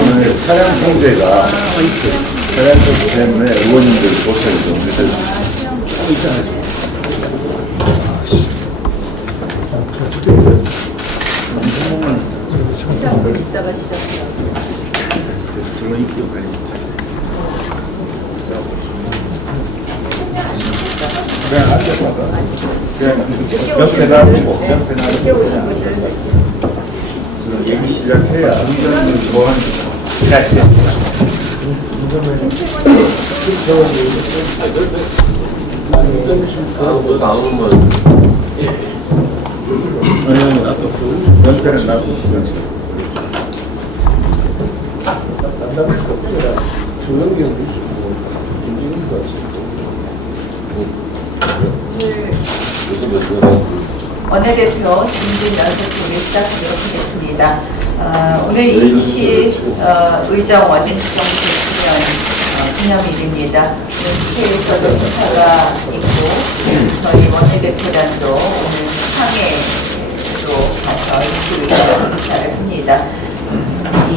오늘 차량 통제가 차량 통제 때문에 의원님들 도착이 좀 늦어졌습니다. 이따가 시작해요. 그냥 앉아서 그냥 옆에 놔두고 얘기 시작해야 운전을 좋아하는 해야 돼. 나오면 옆에는 놔두고 원내대표 진진 연설회를 시작하도록 하겠습니다. 오늘 임시 의정 원내수정 대통령 기념일입니다. 국회에서도 행사가 있고 저희 원내대표단도 오늘 상해로 가서 임시 의정 행사를 합니다. 이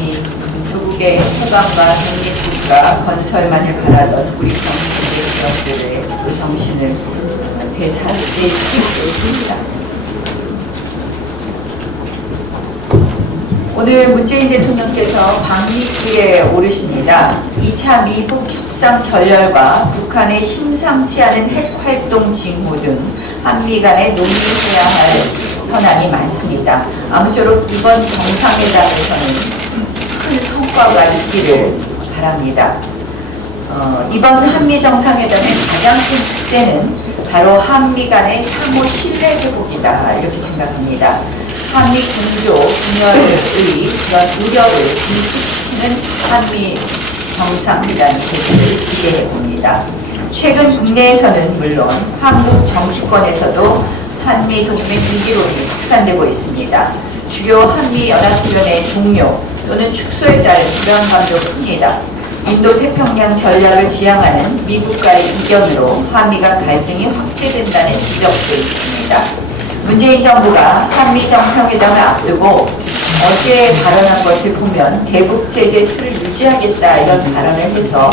조국의 해방과 독립국가 건설만을 바라던 우리 경제 기업들의 그 정신을 되살리겠습니다. 오늘 문재인 대통령께서 방미길에 오르십니다. 2차 미북 협상 결렬과 북한의 심상치 않은 핵활동 징후 등 한미 간에 논의해야 할 현안이 많습니다. 아무쪼록 이번 정상회담에서는 큰 성과가 있기를 바랍니다. 이번 한미 정상회담의 가장 큰 숙제는 바로 한미 간의 상호 신뢰 회복이다 이렇게 생각합니다. 한미 군조 분열의 그런 우려를 인식시키는 한미 정상회담이 되기를 기대해 봅니다. 최근 국내에서는 물론 한국 정치권에서도 한미 동맹 위기론이 확산되고 있습니다. 주요 한미 연합훈련의 종료 또는 축소에 따른 불안감도 큽니다. 인도태평양 전략을 지향하는 미국과의 이견으로 한미간 갈등이 확대된다는 지적도 있습니다. 문재인 정부가 한미 정상회담을 앞두고 어제 발언한 것을 보면 대북 제재 틀을 유지하겠다 이런 발언을 해서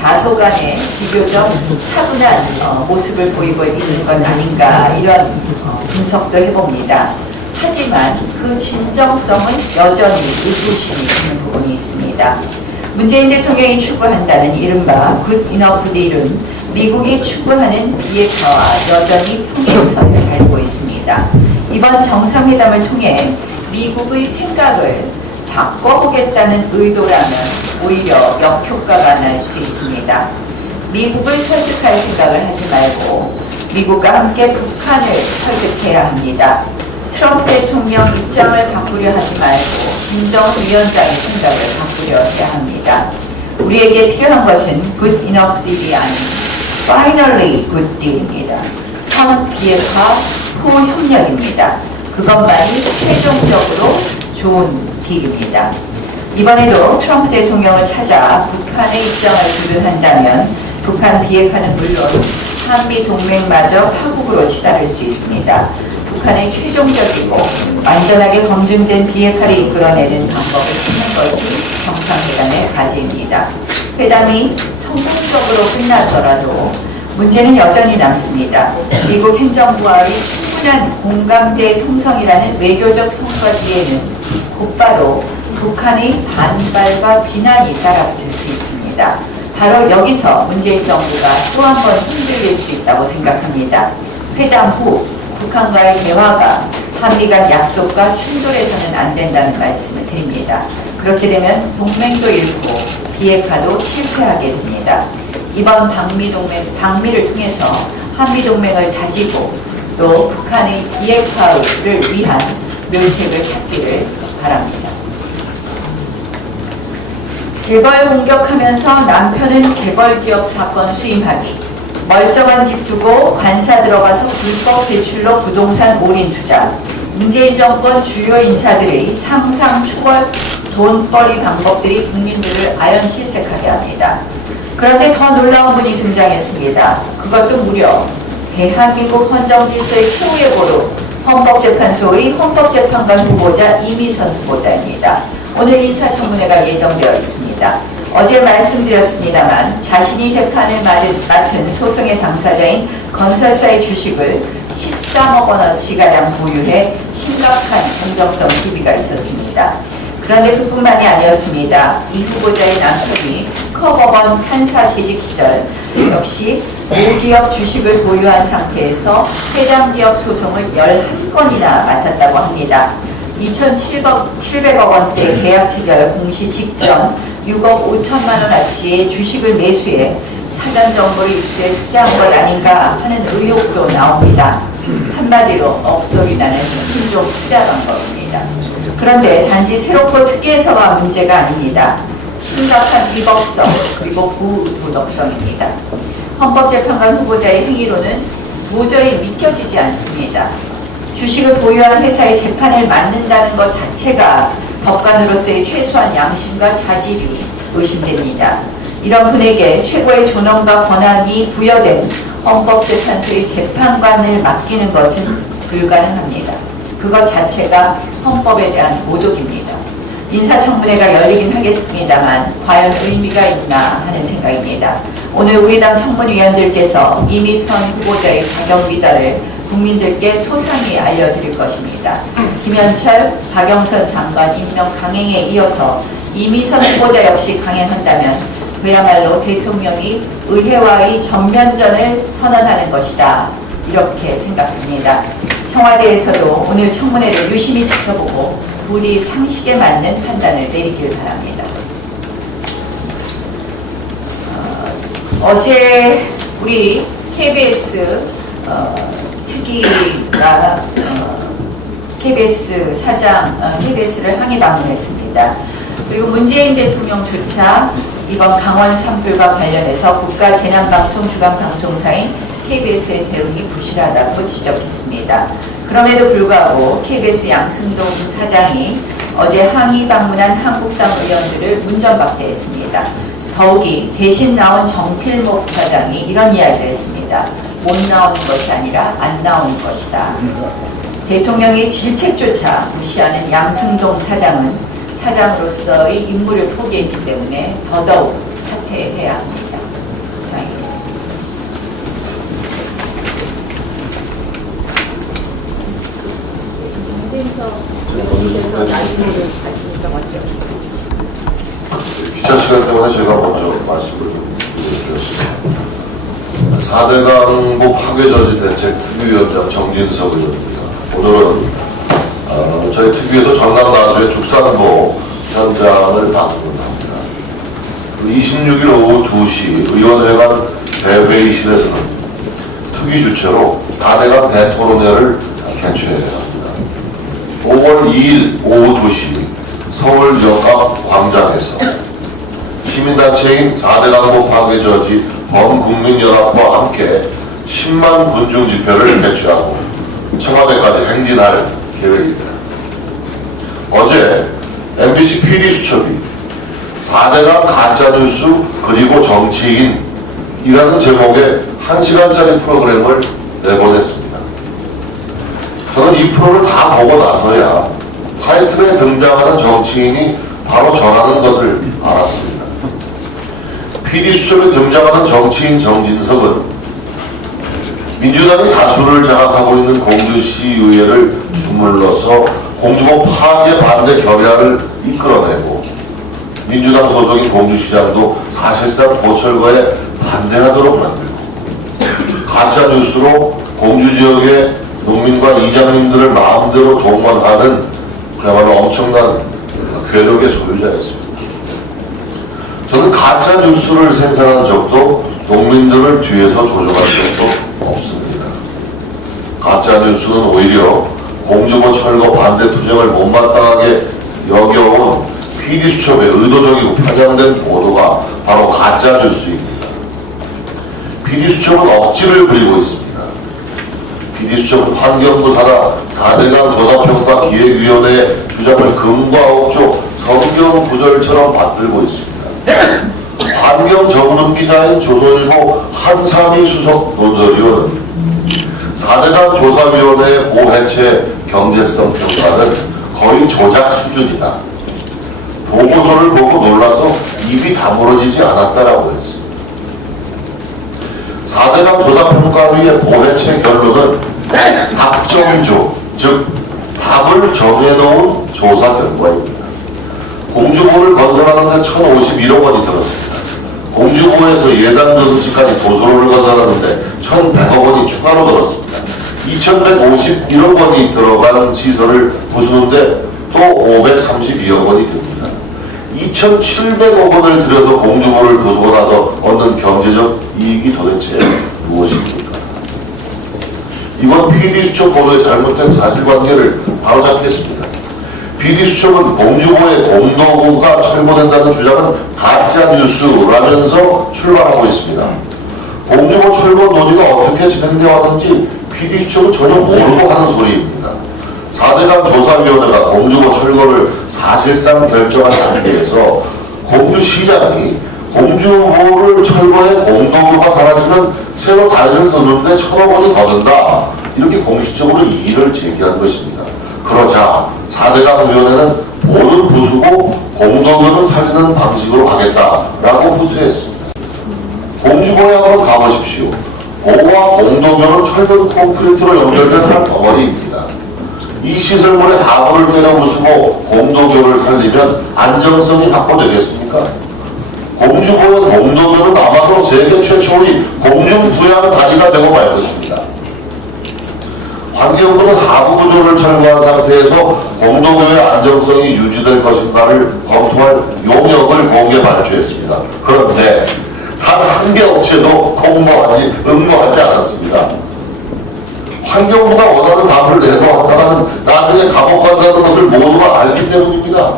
다소간의 비교적 차분한 모습을 보이고 있는 건 아닌가 이런 분석도 해봅니다. 하지만 그 진정성은 여전히 의구심이 있는 부분이 있습니다. 문재인 대통령이 추구한다는 이른바 굿 이너프 딜은 미국이 추구하는 비핵화와 여전히 평행선을 밟고 있습니다. 이번 정상회담을 통해 미국의 생각을 바꿔보겠다는 의도라면 오히려 역효과가 날 수 있습니다. 미국을 설득할 생각을 하지 말고 미국과 함께 북한을 설득해야 합니다. 트럼프 대통령 입장을 바꾸려 하지 말고 김정은 위원장의 생각을 바꾸려 해야 합니다. 우리에게 필요한 것은 good enough deal이 아닌 finally good deal입니다. 선 비핵화 후 협력입니다. 그것만이 최종적으로 좋은 딜입니다. 이번에도 트럼프 대통령을 찾아 북한의 입장을 불문한다면 북한 비핵화는 물론 한미 동맹마저 파국으로 치달을 수 있습니다. 북한의 최종적이고 완전하게 검증된 비핵화를 이끌어내는 방법을 찾는 것이 정상회담의 과제입니다. 회담이 성공적으로 끝나더라도 문제는 여전히 남습니다. 미국 행정부와의 충분한 공감대 형성이라는 외교적 성과 뒤에는 곧바로 북한의 반발과 비난이 따라붙을 수 있습니다. 바로 여기서 문재인 정부가 또 한 번 흔들릴 수 있다고 생각합니다. 회담 후 북한과의 대화가 한미 간 약속과 충돌해서는 안 된다는 말씀을 드립니다. 그렇게 되면 동맹도 잃고 비핵화도 실패하게 됩니다. 이번 방미를 통해서 한미동맹을 다지고 또 북한의 비핵화를 위한 묘책을 찾기를 바랍니다. 재벌 공격하면서 남편은 재벌 기업 사건 수임하기, 멀쩡한 집 두고 관사 들어가서 불법 대출로 부동산 올인 투자, 문재인 정권 주요 인사들의 상상 초월 돈벌이 방법들이 국민들을 아연실색하게 합니다. 그런데 더 놀라운 분이 등장했습니다. 그것도 무려 대한민국 헌정질서의 최후의 보루, 헌법재판소의 헌법재판관 후보자 이미선 후보자입니다. 오늘 인사청문회가 예정되어 있습니다. 어제 말씀드렸습니다만 자신이 재판을 맡은 소송의 당사자인 건설사의 주식을 13억 원어치가량 보유해 심각한 공정성 시비가 있었습니다. 그런데 그뿐만이 아니었습니다. 이 후보자의 남편이 특허법원 판사 재직 시절 역시 모기업 주식을 보유한 상태에서 해당 기업 소송을 11건이나 맡았다고 합니다. 2,700억 원대 계약 체결 공시 직전 6억 5천만 원어치의 주식을 매수해 사전 정보를 입수해 투자한 것 아닌가 하는 의혹도 나옵니다. 한마디로 억소리 나는 신종 투자 방법입니다. 그런데 단지 새롭고 특이해서가 문제가 아닙니다. 심각한 위법성 그리고 부도덕성입니다. 헌법재판관 후보자의 행위로는 도저히 믿겨지지 않습니다. 주식을 보유한 회사의 재판을 맡는다는 것 자체가 법관으로서의 최소한 양심과 자질이 의심됩니다. 이런 분에게 최고의 존엄과 권한이 부여된 헌법재판소의 재판관을 맡기는 것은 불가능합니다. 그것 자체가 헌법에 대한 모독입니다. 인사청문회가 열리긴 하겠습니다만 과연 의미가 있나 하는 생각입니다. 오늘 우리 당 청문위원들께서 이미선 후보자의 자격 비달을 국민들께 소상히 알려드릴 것입니다. 김현철, 박영선 장관 임명 강행에 이어서 이미선 후보자 역시 강행한다면 그야말로 대통령이 의회와의 전면전을 선언하는 것이다. 이렇게 생각합니다. 청와대에서도 오늘 청문회를 유심히 지켜보고 부디 상식에 맞는 판단을 내리길 바랍니다. 어제 우리 KBS 특위가 KBS KBS를 항의 방문했습니다. 그리고 문재인 대통령조차 이번 강원 산불과 관련해서 국가재난방송 주간방송사인 KBS의 대응이 부실하다고 지적했습니다. 그럼에도 불구하고 KBS 양승동 사장이 어제 항의 방문한 한국당 의원들을 문전박대했습니다. 더욱이 대신 나온 정필모 부사장이 이런 이야기를 했습니다. 못 나오는 것이 아니라 안 나오는 것이다. 대통령의 질책조차 무시하는 양승동 사장은 사장으로서의 임무를 포기했기 때문에 더더욱 사퇴해야 합니다. 이상입니다. 귀찮은 시간 때문에 제가 먼저 말씀을 좀 드리겠습니다. 4대 강보 파괴저지 대책 특위위원장 정진석 의원입니다. 오늘은 저희 특위에서 전남 나주의 죽산보 현장을 방문합니다. 26일 오후 2시 의원회관 대회의실에서는 특위 주최로 4대강 대토론회를 개최해야 합니다. 5월 2일 오후 2시 서울 역갑 광장에서 시민단체인 4대강보 파괴저지 범국민연합과 함께 10만 군중 집회를 개최하고 청와대까지 행진할 계획입니다. 어제 MBC PD수첩이 4대강 가짜뉴스 그리고 정치인이라는 제목의 1시간짜리 프로그램을 내보냈습니다. 저는 이 프로를 다 보고 나서야 타이틀에 등장하는 정치인이 바로 저라는 것을 알았습니다. PD수첩에 등장하는 정치인 정진석은 민주당이 다수를 장악하고 있는 공주시의회를 주물러서 공주보 파괴 반대 결의안을 이끌어내고 민주당 소속인 공주시장도 사실상 고철거에 반대하도록 만들고 가짜뉴스로 공주지역의 농민과 이장님들을 마음대로 동원하는 그야말로 엄청난 괴력의 소유자였습니다. 저는 가짜뉴스를 생산한 적도 농민들을 뒤에서 조종한 적도 없습니다. 가짜뉴스는 오히려 공주보 철거 반대 투쟁을 못마땅하게 여겨온 PD수첩에 의도적이고 편향된 보도가 바로 가짜뉴스입니다. PD수첩은 억지를 부리고 있습니다. PD수첩은 환경부 산하 4대강 조사평가 기획위원회의 주장을 금과 옥조 성경 구절처럼 받들고 있습니다. 환경 전문 기자인 조선일보 한삼희 수석 논설위원은 4대강 조사위원회의 보해체 경제성 평가는 거의 조작 수준이다. 보고서를 보고 놀라서 입이 다물어지지 않았다라고 했습니다. 4대강 조사평가위의 보해체 결론은 답정조, 즉 답을 정해놓은 조사 결과입니다. 공주보를 건설하는데 1,051억 원이 들었습니다. 공주보에서 예당저수지까지 도서로를 건설하는데 1,100억 원이 추가로 들었습니다. 2,151억 원이 들어간 시설을 부수는데 또 532억 원이 듭니다. 2,700억 원을 들여서 공주보를 부수고 나서 얻는 경제적 이익이 도대체 무엇입니까? 이번 PD수첩 보도의 잘못된 사실관계를 바로잡겠습니다. PD수첩은 공주보의 공로가 철거된다는 주장은 가짜뉴스라면서 출발하고 있습니다. 공주보 철거 논의가 어떻게 진행되어 왔는지 PD수첩은 전혀 모르고 하는 소리입니다. 4대강 조사위원회가 공주보 철거를 사실상 결정한 단계에서 공주시장이 공주보를 철거해 공도구가 사라지면 새로 다리를 뒀는데 1,000억 원이 더 든다. 이렇게 공식적으로 이의를 제기한 것입니다. 그러자 4대강 위원회는 보는 부수고 공도구는 살리는 방식으로 가겠다라고 후퇴했습니다. 공주보에 한번 가보십시오. 보와 공도교는 철근 콘크리트로 연결된 한 덩어리입니다. 이 시설물에 하부를 때려 부수고 공도교를 살리면 안정성이 확보되겠습니까? 공주보의 공도교는 아마도 세계 최초의 공중부양 다리가 되고 말 것입니다. 환경부는 하부 구조를 철거한 상태에서 공도교의 안정성이 유지될 것인가를 검토할 용역을 공개 발주했습니다. 그런데 단 한 개 업체도 응모하지 않았습니다. 환경부가 원하는 답을 내놓았다가는 나중에 감옥 간다는 것을 모두가 알기 때문입니다.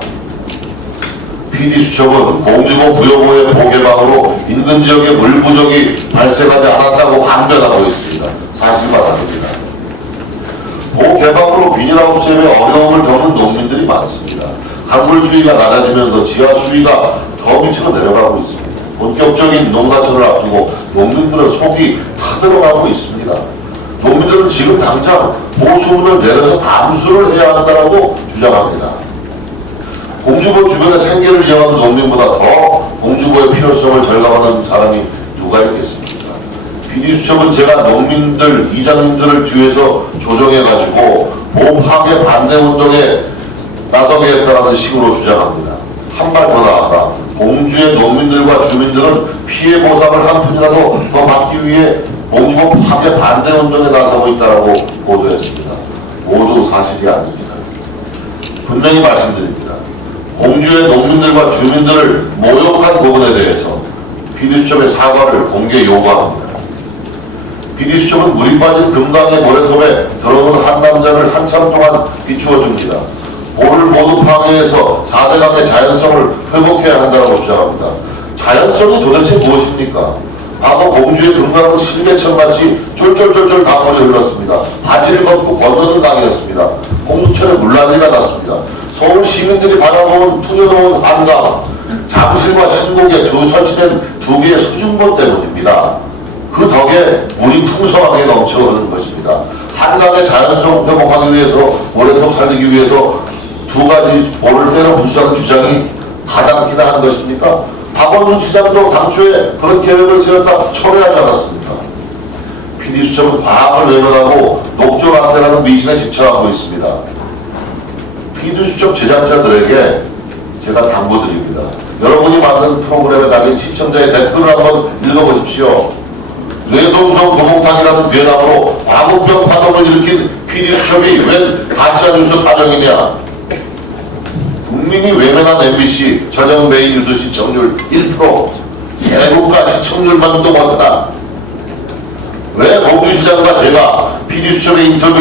PD수첩은 공주보 부여보의 보개방으로 인근 지역에 물 부족이 발생하지 않았다고 강변하고 있습니다. 사실과 다릅니다. 보개방으로 비닐하우스에 어려움을 겪는 농민들이 많습니다. 강물 수위가 낮아지면서 지하 수위가 더 밑으로 내려가고 있습니다. 본격적인 농사철을 앞두고 농민들은 속이 타들어가고 있습니다. 농민들은 지금 당장 보수문을 내려서 담수를 해야 한다고 주장합니다. 공주보 주변의 생계를 이어가는 농민보다 더 공주보의 필요성을 절감하는 사람이 누가 있겠습니까? PD수첩은 제가 농민들, 이장님들을 뒤에서 조정해가지고 보호 파괴 반대 운동에 나서겠다라는 식으로 주장합니다. 한 발 더 나아가 공주의 농민들과 주민들은 피해 보상을 한 푼이라도 더 받기 위해 공주보 파괴 반대 운동에 나서고 있다고 보도했습니다. 모두 사실이 아닙니다. 분명히 말씀드립니다. 공주의 농민들과 주민들을 모욕한 부분에 대해서 PD수첩의 사과를 공개 요구합니다. PD수첩은 물이 빠진 금강의 모래톱에 들어오는 한 남자를 한참 동안 비추어줍니다. 보를 모두 파괴해서 4대강의 자연성을 회복해야 한다고 주장합니다. 자연성이 도대체 무엇입니까? 과거 공주의 금강은 실개천같이 쫄쫄쫄쫄 강물이 흘렀습니다. 바지를 걷고 건너는 강이었습니다. 홍수천에 물난리가 났습니다. 서울 시민들이 바라보는 푸려놓은 한강, 잠실과 신곡에 설치된 두 개의 수중보 때문입니다. 그 덕에 물이 풍성하게 넘쳐 흐르는 것입니다. 한강의 자연성 회복하기 위해서, 모래톱 살리기 위해서 두 가지 볼을 때려 부수자는 주장이 가당키나 한 것입니까? 박원순 시장도 당초에 그런 계획을 세웠다 철회하지 않았습니까? PD수첩은 과학을 외면하고 녹조란대라는 미신에 집착하고 있습니다. PD수첩 제작자들에게 제가 당부드립니다. 여러분이 만든 프로그램에 달린 시청자의 댓글을 한번 읽어보십시오. 뇌송성 구멍탕이라는 괴담으로 광우병 파동을 일으킨 PD수첩이 웬 가짜뉴스 타령이냐? 국민이 외면한 MBC 저녁 메인 뉴스 시청률 1%, 애국가 시청률만도 못하다. 왜 공주시장과 제가 PD수첩의 인터뷰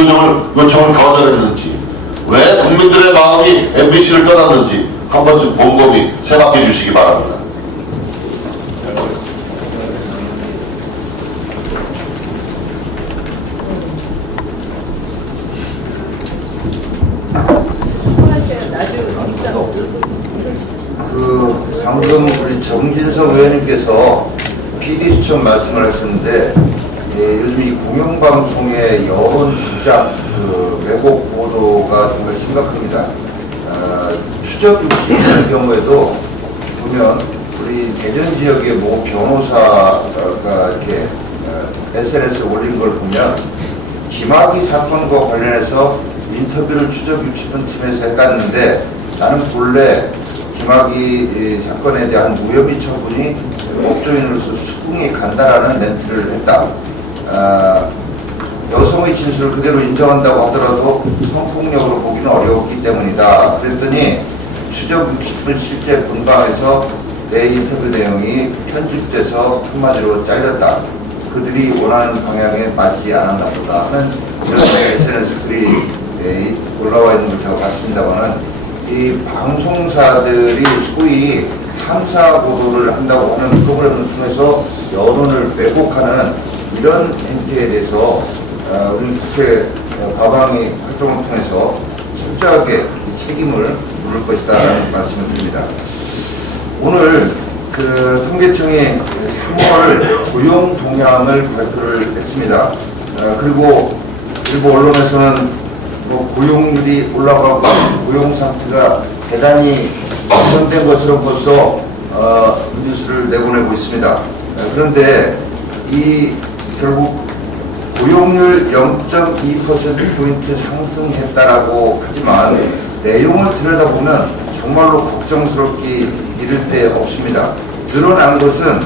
요청을 거절했는지, 왜 국민들의 마음이 MBC를 떠났는지 한 번쯤 곰곰이 생각해 주시기 바랍니다. 방금 우리 정진석 의원님께서 PD 수첩 말씀을 하셨는데, 요즘 이 공영방송의 여론 조작, 왜곡 보도가 정말 심각합니다. 추적 60일 경우에도 보면 우리 대전 지역의 모 변호사가 이렇게 SNS에 올린 걸 보면 김학의 사건과 관련해서 인터뷰를 추적 60분 팀에서 해갔는데, 나는 본래 김학의 사건에 대한 무혐의 처분이 법조인으로서 수긍이 간다라는 멘트를 했다. 여성의 진술을 그대로 인정한다고 하더라도 성폭력으로 보기는 어려웠기 때문이다. 그랬더니 추적 60분 실제 본방에서 내 인터뷰 내용이 편집돼서 한마디로 잘렸다. 그들이 원하는 방향에 맞지 않았나 보다 하는 이런 SNS 글이 올라와 있는 걸 제가 봤습니다만은, 이 방송사들이 소위 탐사 보도를 한다고 하는 프로그램을 통해서 여론을 왜곡하는 이런 행태에 대해서 우리 국회 과방위 활동을 통해서 철저하게 이 책임을 물을 것이다라는 말씀을 드립니다. 오늘 통계청이 3월 고용 동향을 발표를 했습니다. 그리고 일부 언론에서는 고용률이 올라가고 고용 상태가 대단히 개선된 것처럼 벌써 뉴스를 내보내고 있습니다. 그런데 이 결국 고용률 0.2%포인트 상승했다라고 하지만 내용을 들여다보면 정말로 걱정스럽게 이를 데 없습니다. 늘어난 것은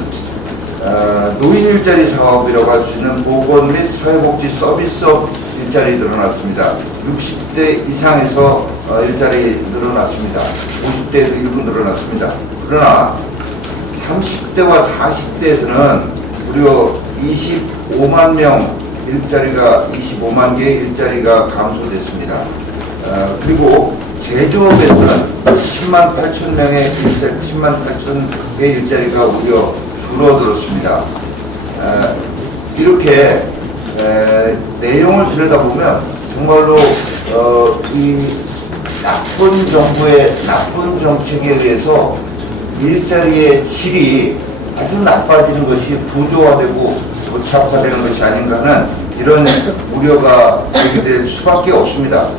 노인 일자리 사업이라고 할 수 있는 보건 및 사회복지 서비스업 일자리 늘어났습니다. 60대 이상에서 일자리 늘어났습니다. 50대에도 일부 늘어났습니다. 그러나 30대와 40대에서는 무려 25만 명 일자리가 25만 개의 일자리가 감소됐습니다. 그리고 제조업에서는 10만 8천 명의 10만 8천 개의 일자리가 오히려 줄어들었습니다. 이렇게 내용을 들여다보면 정말로 이 나쁜 정부의 나쁜 정책에 의해서 일자리의 질이 아주 나빠지는 것이 구조화되고 고착화되는 것이 아닌가 하는 이런 우려가 제기될 수밖에 없습니다.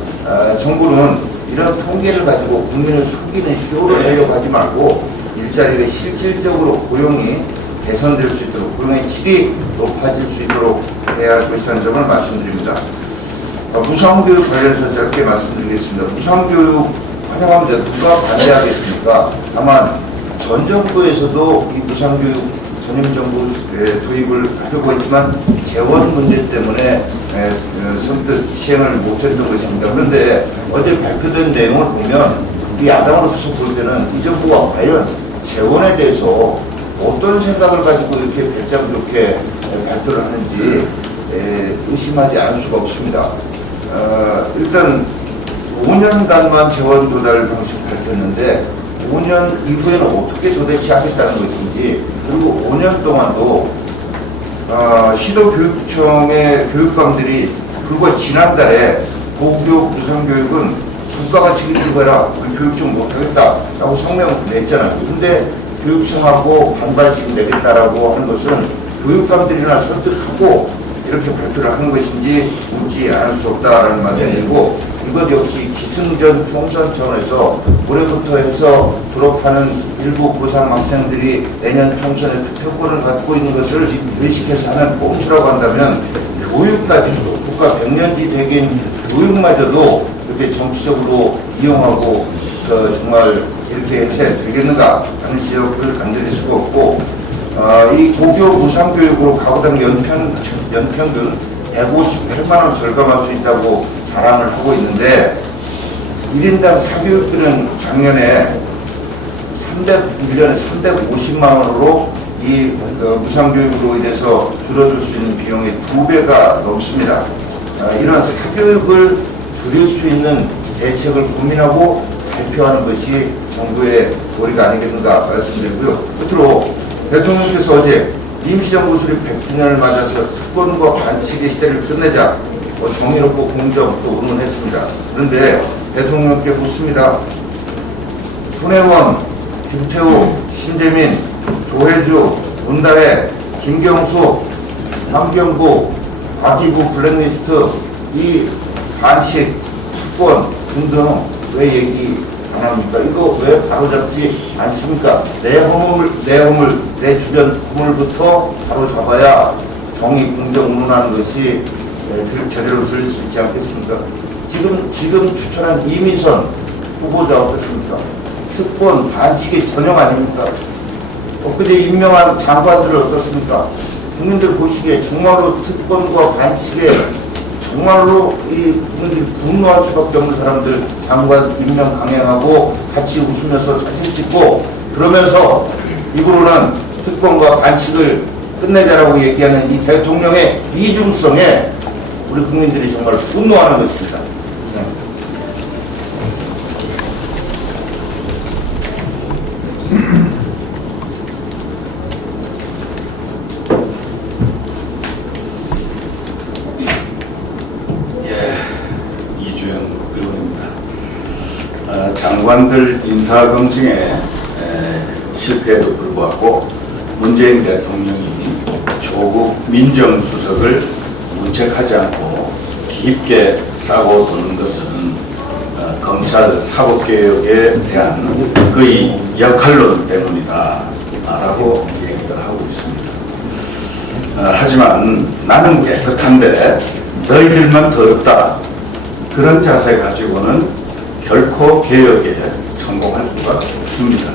정부는 이런 통계를 가지고 국민을 속이는 쇼를 하려고 하지 말고 일자리가 실질적으로 고용이 개선될 수 있도록, 고용의 질이 높아질 수 있도록 해야 할 것이라는 점을 말씀드립니다. 무상교육 관련해서 짧게 말씀드리겠습니다. 무상교육 환영합니다. 누가 반대하겠습니까? 다만 전 정부에서도 이 무상교육 전임정부 도입을 하려고 했지만 재원 문제 때문에 선뜻 시행을 못했던 것입니다. 그런데 어제 발표된 내용을 보면 우리 야당으로서 볼 때는 이 정부가 과연 재원에 대해서 어떤 생각을 가지고 이렇게 배짱 좋게 발표를 하는지 의심하지 않을 수가 없습니다. 일단 5년간만 재원 조달 방식 발표했는데 5년 이후에는 어떻게 도대체 하겠다는 것인지, 그리고 5년 동안도 시도교육청의 교육감들이 불과 지난달에 고교육 무상교육은 국가가 책임지고 해라, 우리 교육 좀 못하겠다라고 성명을 냈잖아요. 근데 교육청하고 반반씩 내겠다라고 하는 것은 교육감들이나 설득하고 이렇게 발표를 하는 것인지 묻지 않을 수 없다라는 말씀드리고, 이것 역시 기승전 총선 차원에서 올해부터 해서 졸업하는 일부 고3 학생들이 내년 총선에 투표권을 갖고 있는 것을 의식해서 하는 꼼수라고 한다면, 교육까지도 국가 백년지 대계인 교육마저도 이렇게 정치적으로 이용하고 정말 이렇게 해서야 되겠는가 하는 지적을 건드릴 수가 없고, 이 고교 무상교육으로 가구당 연평균 158만 원 절감할 수 있다고 자랑을 하고 있는데, 1인당 사교육비는 작년에 1년에 350만 원으로 이 무상교육으로 인해서 줄어들 수 있는 비용이 2배가 넘습니다. 이런 사교육을 줄일 수 있는 대책을 고민하고 발표하는 것이 정부의 도리가 아니겠는가 말씀드리고요. 끝으로 대통령께서 어제 임시정부 수립 100주년을 맞아서 특권과 반칙의 시대를 끝내자 정의롭고 공정 또 의논했습니다. 그런데 대통령께 묻습니다. 손혜원, 김태우, 신재민, 조혜주, 문다혜, 김경수, 환경부, 과기부 블랙리스트 이 반칙, 특권 등등 왜 얘기 안 합니까? 이거 왜 바로잡지 않습니까? 내 허물, 내 주변 허물부터 바로잡아야 정의, 공정, 운운하는 것이 제대로 들릴 수 있지 않겠습니까? 지금 추천한 이민선 후보자 어떻습니까? 특권, 반칙의 전형 아닙니까? 엊그제 임명한 장관들 어떻습니까? 국민들 보시기에 정말로 특권과 반칙에 정말로 이 국민들이 분노할 수밖에 없는 사람들 장관 임명 강행하고 같이 웃으면서 사진 찍고 그러면서 입으로는 특권과 반칙을 끝내자라고 얘기하는 이 대통령의 이중성에 우리 국민들이 정말 분노하는 것입니다. 이주영 의원입니다. 장관들 인사검증에 실패에도 불구하고 문재인 대통령이 조국 민정수석을 문책하지 않고 깊게 싸고 도는 것은 검찰 사법개혁에 대한 그의 역할론 때문이다 라고 얘기를 하고 있습니다. 하지만 나는 깨끗한데 너희들만 더럽다 그런 자세 가지고는 결코 개혁에 성공할 수가 없습니다.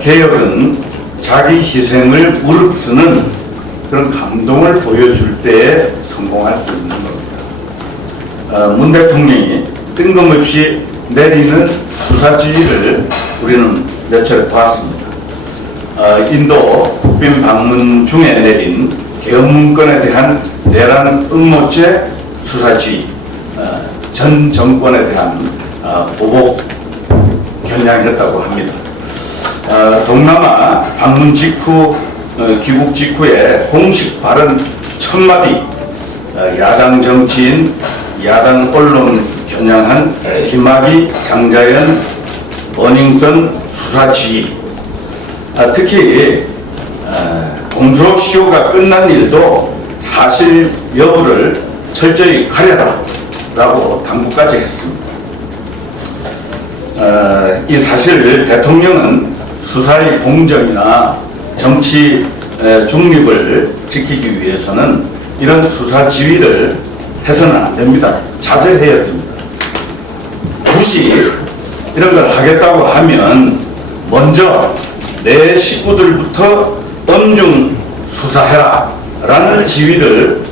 개혁은 자기 희생을 무릅쓰는 그런 감동을 보여줄 때에 성공할 수 있는 겁니다. 문 대통령이 뜬금없이 내리는 수사지휘를 우리는 몇 차례 보았습니다. 인도 국빈 방문 중에 내린 계엄문건에 대한 내란 음모죄 수사지휘, 전 정권에 대한 보복 겨냥했다고 합니다. 동남아 방문 직후 귀국 직후에 공식 발언 1000마디 야당 정치인, 야당 언론 겨냥한 김학의, 장자연, 버닝썬 수사지휘, 특히 공소시효가 끝난 일도 사실 여부를 철저히 가려라 라고 당부까지 했습니다. 이 사실 대통령은 수사의 공정이나 정치 중립을 지키기 위해서는 이런 수사 지휘를 해서는 안 됩니다. 자제해야 됩니다. 굳이 이런 걸 하겠다고 하면 먼저 내 식구들부터 엄중 수사해라 라는 지휘를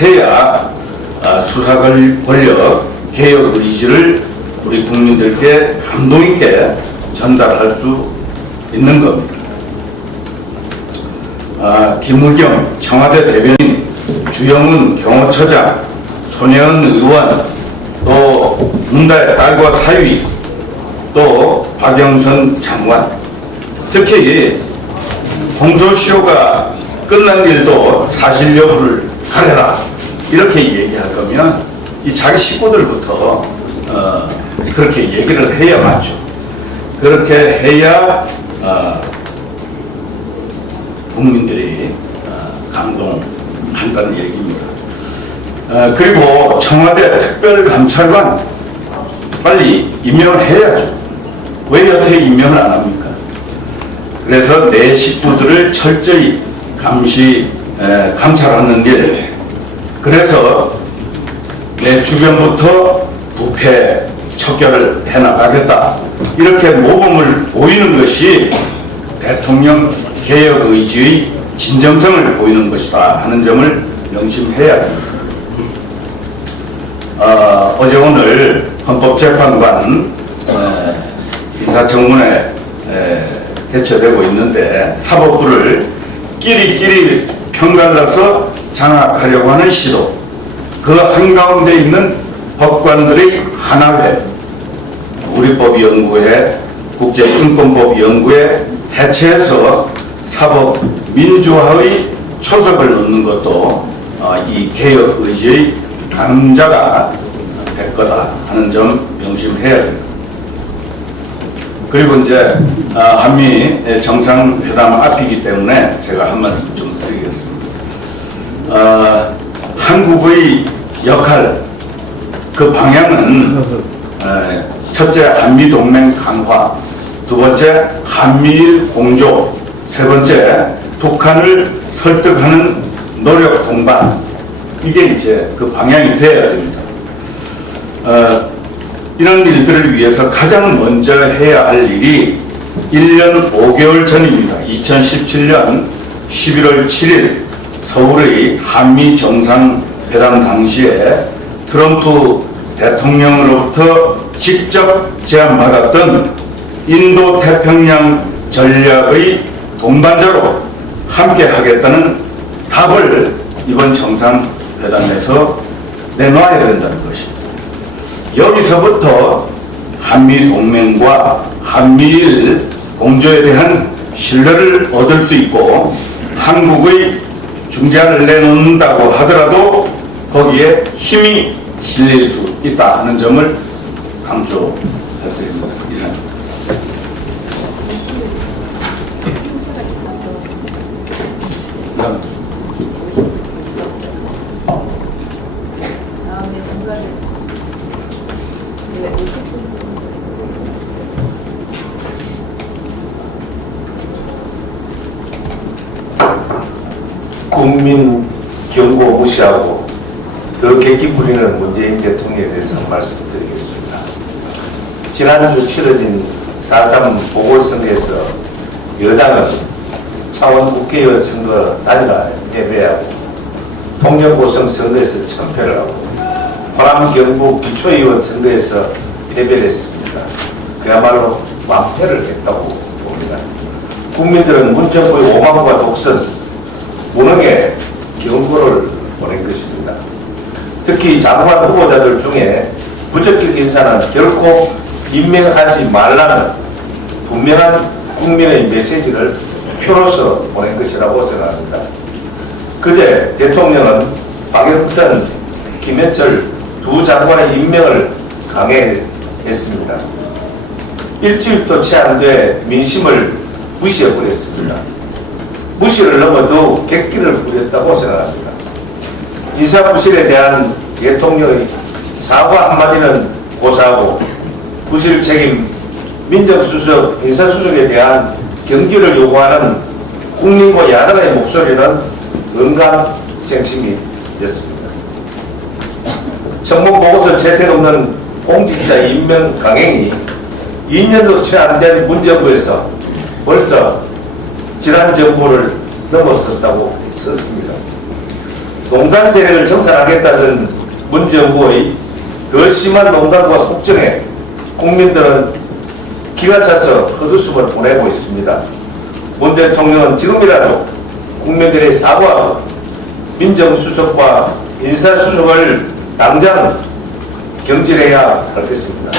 해야 수사 권력 개혁 의지를 우리 국민들께 감동 있게 전달할 수 있는 겁니다. 김의겸 청와대 대변인, 주영훈 경호처장, 손혜원 의원, 또 문다혜 딸과 사위, 또 박영선 장관, 특히 공소시효가 끝난 일도 사실 여부를 가려라 이렇게 얘기할 거면 이 자기 식구들부터 그렇게 얘기를 해야 맞죠. 그렇게 해야 국민들이 감동한다는 얘기입니다. 그리고 청와대 특별감찰관 빨리 임명을 해야죠. 왜 여태 임명을 안 합니까? 그래서 내 식구들을 철저히 감찰하는 일, 그래서 내 주변부터 부패 척결을 해나가겠다 이렇게 모범을 보이는 것이 대통령 개혁 의지의 진정성을 보이는 것이다 하는 점을 명심해야 합니다. 어제 오늘 헌법재판관 인사청문회 개최되고 있는데 사법부를 끼리끼리 편갈라서 장악하려고 하는 시도, 그 한가운데 있는 법관들의 하나회, 우리법연구회 국제인권법 연구에 해체해서 사법 민주화의 초석을 놓는 것도 이 개혁 의지의 강자가 될 거다 하는 점 명심해야 됩니다. 그리고 이제 한미 정상회담 앞이기 때문에 제가 한 말씀 좀 드리겠습니다. 한국의 역할, 그 방향은 첫째 한미동맹 강화, 두 번째 한미일 공조, 세 번째 북한을 설득하는 노력 동반, 이게 이제 그 방향이 되어야 됩니다. 이런 일들을 위해서 가장 먼저 해야 할 일이 1년 5개월 전입니다. 2017년 11월 7일 서울의 한미 정상회담 당시에 트럼프 대통령으로부터 직접 제안받았던 인도 태평양 전략의 동반자로 함께 하겠다는 답을 이번 정상회담에서 내놓아야 된다는 것입니다. 여기서부터 한미동맹과 한미일 공조에 대한 신뢰를 얻을 수 있고, 한국의 중재안을 내놓는다고 하더라도 거기에 힘이 실릴 수 있다 하는 점을 강조해드립니다. 이상입니다. 국민 경고 무시하고 더 객기 부리는 문재인 대통령에 대해서 한 말씀 드리겠습니다. 지난주 치러진 4.3 보궐선거에서 여당은 차원 국회의원 선거 단일화 패배하고 통영고성 선거에서 참패를 하고 호남 경북 기초의원 선거에서 패배를 했습니다. 그야말로 완패를 했다고 봅니다. 국민들은 문정부의 오만과 독선, 무능에 경고를 보낸 것입니다. 특히 장관 후보자들 중에 부적격 인사는 결코 임명하지 말라는 분명한 국민의 메시지를 표로서 보낸 것이라고 생각합니다. 그제 대통령은 박영선, 김현철 두 장관의 임명을 강행했습니다. 일주일도 채 안 돼 민심을 무시해버렸습니다. 무시를 넘어 더욱 객기를 부렸다고 생각합니다. 인사부실에 대한 대통령의 사과 한마디는 고사하고 부실 책임 민정수석, 인사수석에 대한 경질을 요구하는 국민과 야당의 목소리는 응감생심이었습니다. 청문보고서 채택 없는 공직자 임명 강행이 2년도 채 안 된 문정부에서 벌써 지난 정부를 넘어섰다고 썼습니다. 농단 세력을 청산하겠다던 문정부의 더 심한 농단과 폭정에 국민들은 기가 차서 헛웃음을 보내고 있습니다. 문 대통령은 지금이라도 국민들의 사과하고 민정수석과 인사수석을 당장 경질해야 할 것입니다.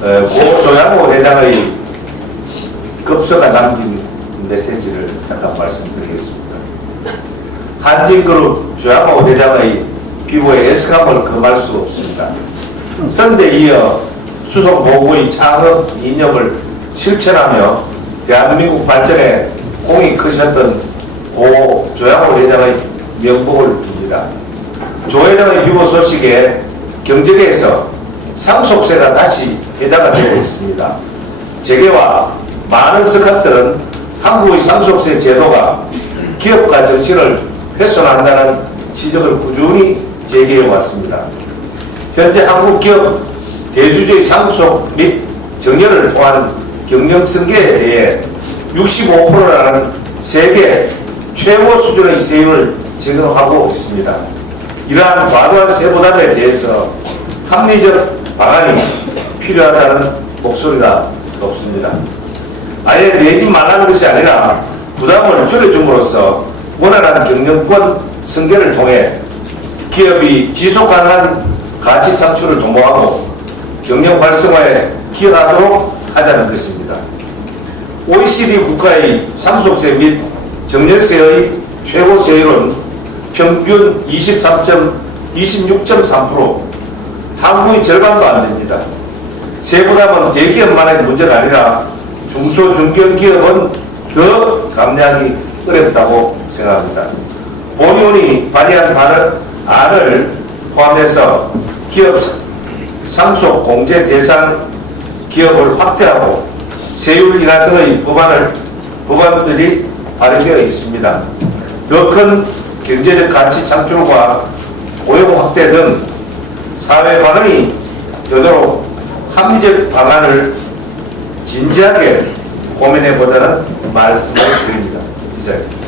고 조양호 회장의 급서가 남긴 메시지를 잠깐 말씀드리겠습니다. 한진그룹 조양호 회장의 피부에 S감을 금할 수 없습니다. 선대에 이어 수석 보고의 창업 이념을 실천하며 대한민국 발전에 공이 크셨던 고 조양호 회장의 명복을 빕니다. 조 회장의 비보 소식에 경제계에서 상속세가 다시 회자가 되고 있습니다. 재계와 많은 스카들은 한국의 상속세 제도가 기업가 정치를 훼손한다는 지적을 꾸준히 제기해 왔습니다. 현재 한국 기업 대주주의 상속 및 정년을 통한 경영승계에 대해 65%라는 세계 최고 수준의 세율을 적용하고 있습니다. 이러한 과도한 세부담에 대해서 합리적 방안이 필요하다는 목소리가 높습니다. 아예 내지 말라는 것이 아니라 부담을 줄여줌으로써 원활한 경영권 승계를 통해 기업이 지속가능한 가치 창출을 도모하고 경영 활성화에 기여하도록 하자는 것입니다. OECD 국가의 상속세 및 정년세의 최고 세율은 평균 26.3%, 한국의 절반도 안 됩니다. 세부담은 대기업만의 문제가 아니라 중소 중견기업은 더 감내하기 어렵다고 생각합니다. 본의원이 발의한 안을 포함해서 기업 상속 공제 대상 기업을 확대하고 세율 인하 등의 법안들이 발의되어 있습니다. 더 큰 경제적 가치 창출과 고용 확대 등 사회 반응이 되도록 합리적 방안을 진지하게 고민해보자는 말씀을 드립니다. 이상입니다.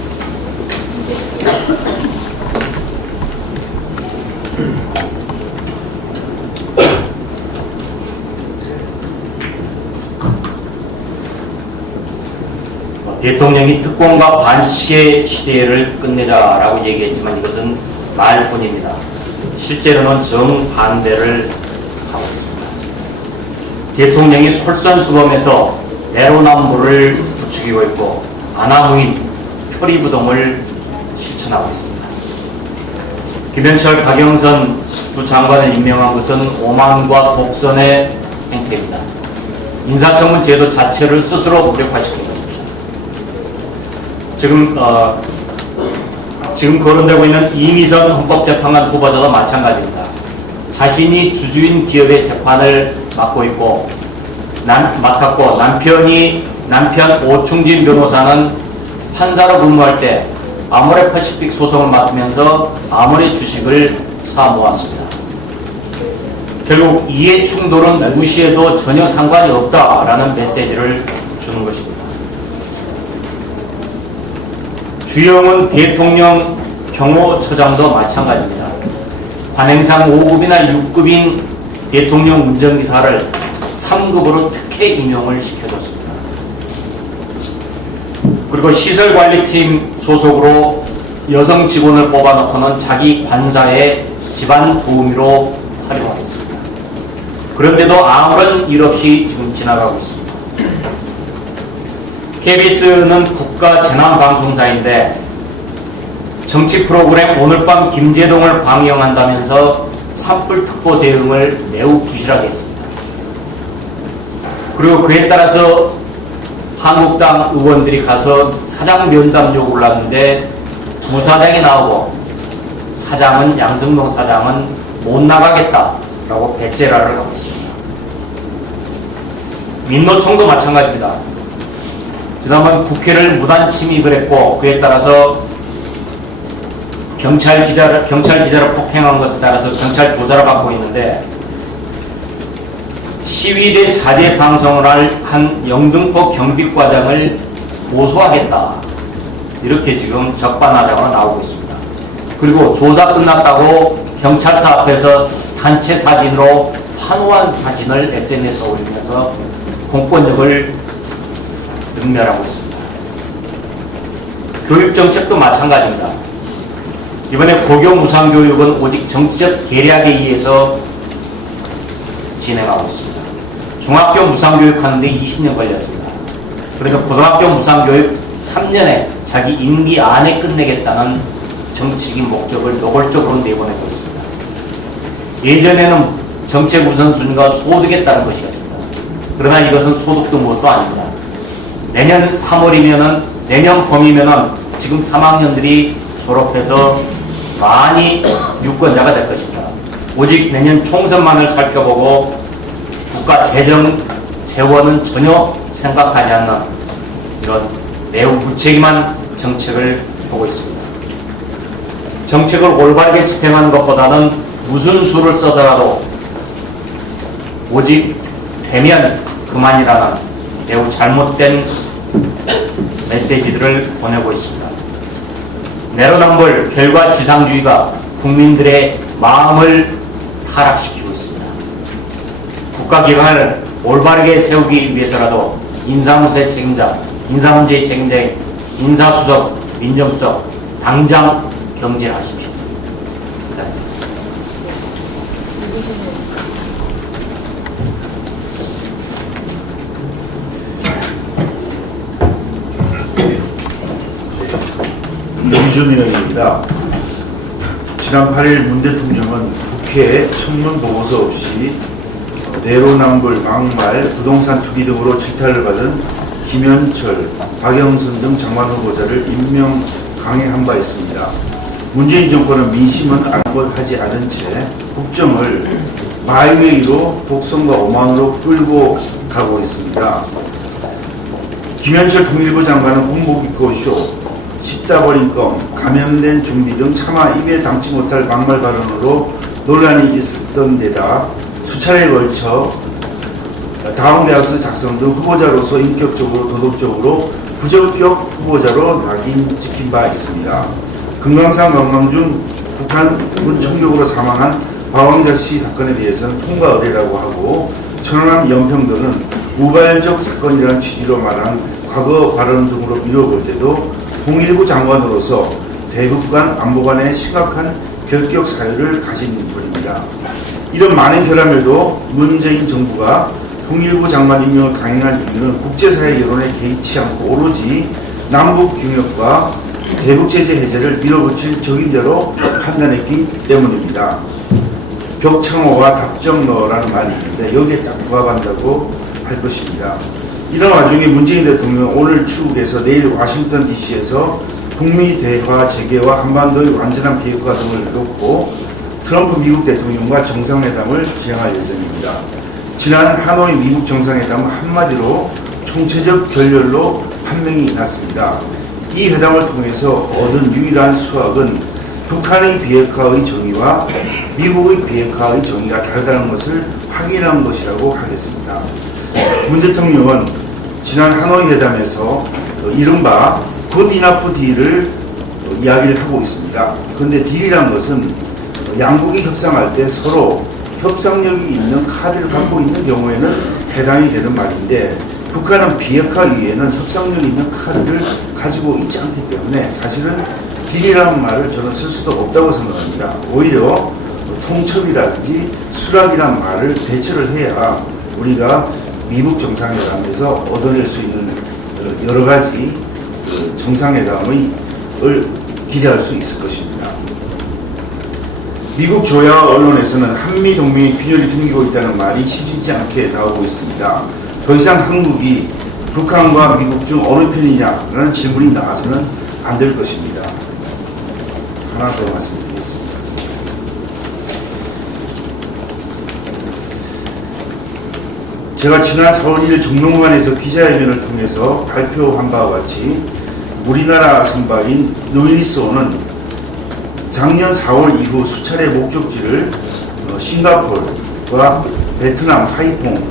대통령이 특권과 반칙의 시대를 끝내자라고 얘기했지만 이것은 말뿐입니다. 실제로는 정반대를 하고 있습니다. 대통령이 솔선수범해서 내로남불을 부추기고 있고 아나무인 표리부동을 실천하고 있습니다. 김현철, 박영선 두 장관을 임명한 것은 오만과 독선의 행태입니다. 인사청문 제도 자체를 스스로 무력화시킨 것입니다. 지금 거론되고 있는 이미선 헌법재판관 후보자도 마찬가지입니다. 자신이 주주인 기업의 재판을 맡았고 남편 오충진 변호사는 판사로 근무할 때 아모레퍼시픽 소송을 맡으면서 아모레 주식을 사 모았습니다. 결국 이해 충돌은 무시해도 전혀 상관이 없다라는 메시지를 주는 것입니다. 주영은 대통령 경호처장도 마찬가지입니다. 관행상 5급이나 6급인 대통령 운전기사를 3급으로 특혜 임용을 시켜줬습니다. 그리고 시설관리팀 소속으로 여성 직원을 뽑아놓고는 자기 관사의 집안 도우미로 활용하겠습니다. 그런데도 아무런 일 없이 지금 지나가고 있습니다. KBS는 국가 재난방송사인데 정치 프로그램 오늘 밤 김제동을 방영한다면서 산불특보 대응을 매우 부실하게 했습니다. 그리고 그에 따라서 한국당 의원들이 가서 사장 면담 요구를 하는데 부사장이 나오고 양승동 사장은 못 나가겠다라고 배째라를 하고 있습니다. 민노총도 마찬가지입니다. 지난번 국회를 무단 침입을 했고 그에 따라서 경찰 기자를 폭행한 것에 따라서 경찰 조사를 받고 있는데 시위대 자제 방송을 한 영등포 경비과장을 고소하겠다 이렇게 지금 적반하장으로 나오고 있습니다. 그리고 조사 끝났다고 경찰서 앞에서 단체 사진으로 환호한 사진을 SNS에 올리면서 공권력을 능멸하고 있습니다. 교육정책도 마찬가지입니다. 이번에 고교 무상교육은 오직 정치적 계략에 의해서 진행하고 있습니다. 중학교 무상교육 하는데 20년 걸렸습니다. 그러니까 고등학교 무상교육 3년에 자기 임기 안에 끝내겠다는 정치적인 목적을 노골적으로 내보내고 있습니다. 예전에는 정책 우선순위가 소득에 따른 것이었습니다. 그러나 이것은 소득도 무엇도 아닙니다. 내년 3월이면은 내년 봄이면은 지금 3학년들이 졸업해서 많이 유권자가 될 것입니다. 오직 내년 총선만을 살펴보고 국가 재정 재원은 전혀 생각하지 않는 이런 매우 무책임한 정책을 보고 있습니다. 정책을 올바르게 집행하는 것보다는 무슨 수를 써서라도 오직 되면 그만이라는 매우 잘못된 메시지들을 보내고 있습니다. 내로남불 결과지상주의가 국민들의 마음을 타락시키고 있습니다. 국가기관을 올바르게 세우기 위해서라도 인사문제의 책임자인 인사수석, 민정수석 당장 경질하십시오. 감사합니다. 이준영입니다. 지난 8일 문 대통령은 국회 청문 보고서 없이 내로남불, 막말, 부동산 투기 등으로 질타를 받은 김현철, 박영선 등 장관 후보자를 임명 강행한 바 있습니다. 문재인 정권은 민심은 안고하지 않은 채 국정을 마이웨이로 독선과 오만으로 끌고 가고 있습니다. 김현철 통일부 장관은 홍보 기코 쇼, 씹다 버린 껌, 감염된 준비 등 차마 입에 담지 못할 막말 발언으로 논란이 있었던 데다 수차례에 걸쳐 다음 계약서 작성 등 후보자로서 인격적으로 도덕적으로 부적격 후보자로 낙인 찍힌 바 있습니다. 금강산 관광 중 북한군 총격으로 사망한 박왕자 씨 사건에 대해서는 통과 의례라고 하고 천안함 연평도는 우발적 사건이라는 취지로 말한 과거 발언 등으로 미뤄볼 때도 통일부 장관으로서 대북 간 안보 간의 심각한 결격 사유를 가진 분입니다. 이런 많은 결함에도 문재인 정부가 통일부 장관 임명을 강행한 이유는 국제사회 여론에 개의치 않고 오로지 남북 경협과 대북 제재 해제를 밀어붙일 적임자로 판단했기 때문입니다. 벽창호와 답정너라는 말이 있는데 여기에 딱 부합한다고 할 것입니다. 이런 와중에 문재인 대통령은 오늘 출국해서 내일 워싱턴 DC에서 북미 대화 재개와 한반도의 완전한 비핵화 등을 놓고 트럼프 미국 대통령과 정상회담을 진행할 예정입니다. 지난 하노이 미국 정상회담은 한마디로 총체적 결렬로 판명이 났습니다. 이 회담을 통해서 얻은 유일한 수확은 북한의 비핵화의 정의와 미국의 비핵화의 정의가 다르다는 것을 확인한 것이라고 하겠습니다. 문 대통령은 지난 하노이 회담에서 이른바 굿 이너프 딜을 이야기를 하고 있습니다. 그런데 딜이란 것은 양국이 협상할 때 서로 협상력이 있는 카드를 갖고 있는 경우에는 해당이 되는 말인데 북한은 비핵화 이외에는 협상력이 있는 카드를 가지고 있지 않기 때문에 사실은 딜이라는 말을 저는 쓸 수도 없다고 생각합니다. 오히려 통첩이라든지 수락이라는 말을 대처를 해야 우리가 미국 정상회담에서 얻어낼 수 있는 여러 가지 정상회담을 기대할 수 있을 것입니다. 미국 조야 언론에서는 한미 동맹의 균열이 생기고 있다는 말이 심심치 않게 나오고 있습니다. 더 이상 한국이 북한과 미국 중 어느 편이냐라는 질문이 나와서는 안 될 것입니다. 하나 더 말씀드리겠습니다. 제가 지난 4월 1일 정론관에서 기자회견을 통해서 발표한 바와 같이 우리나라 선박인 루이스호는 작년 4월 이후 수차례 목적지를 싱가포르와 베트남 하이퐁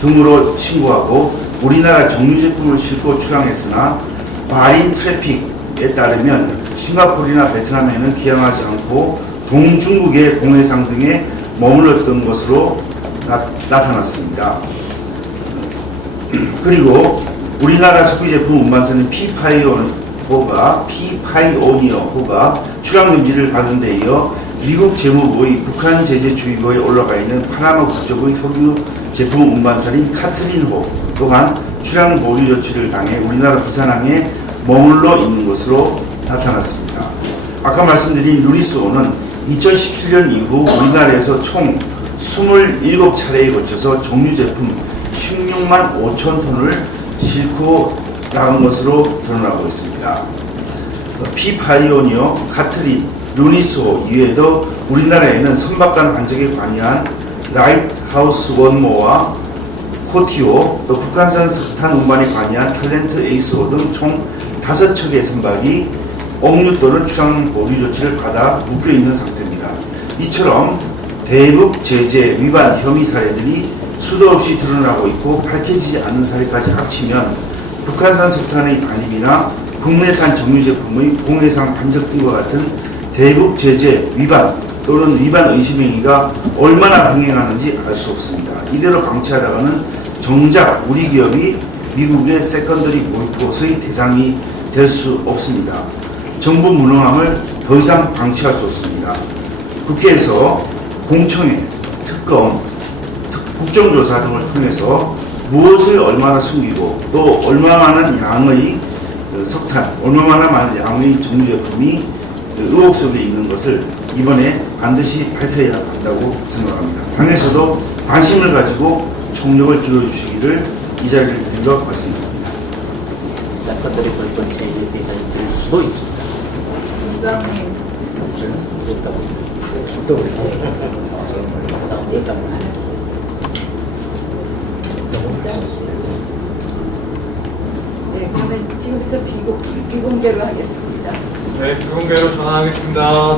등으로 신고하고 우리나라 정유 제품을 싣고 출항했으나 마린 트래픽에 따르면 싱가포르나 베트남에는 기항하지 않고 동중국의 공해상 등에 머물렀던 것으로 나타났습니다. 그리고 우리나라 석유제품 운반사는 피파이오니어호가 출항금지를 받은 데 이어 미국 재무부의 북한 제재 주의보에 올라가 있는 파나마 국적의 석유 제품 운반사인 카트린호 또한 출항 보류 조치를 당해 우리나라 부산항에 머물러 있는 것으로 나타났습니다. 아까 말씀드린 루이스호는 2017년 이후 우리나라에서 총 27차례에 걸쳐서 정유 제품 16만 5천 톤을 싣고 나간 것으로 드러나고 있습니다. 피파이오니어, 카트린, 루니스호 이외에도 우리나라에는 선박간 관적에 관여한 라이트하우스 원모와 코티오, 또 북한산 석탄 운반에 관여한 탤런트 에이스호 등 총 5척의 선박이 억류 또는 출항 보류 조치를 받아 묶여있는 상태입니다. 이처럼 대북 제재 위반 혐의 사례들이 수도 없이 드러나고 있고 밝혀지지 않는 사례까지 합치면 북한산 석탄의 반입이나 국내산 정유 제품의 공해상 반적 등과 같은 대북 제재 위반 또는 위반 의심 행위가 얼마나 행행하는지 알 수 없습니다. 이대로 방치하다가는 정작 우리 기업이 미국의 세컨더리 보이콧의 대상이 될 수 없습니다. 정부 무능함을 더 이상 방치할 수 없습니다. 국회에서 공청회, 특검, 국정조사 등을 통해서 무엇을 얼마나 숨기고 또 얼마나 많은 양의 석탄 얼마나 많은 양의 정유제품이 의혹 속에 있는 것을 이번에 반드시 밝혀야 한다고 생각합니다. 당에서도 관심을 가지고 총력을 기울여주시기를 이 자리를 빌어 말씀드립니다. 사건들이 별건 제일 대상이 될 수도 있습니다. 부장님. 그렇다고 있습니다. 네, 그러면 지금부터 비공개로 하겠습니다. 네, 비공개로 전환하겠습니다.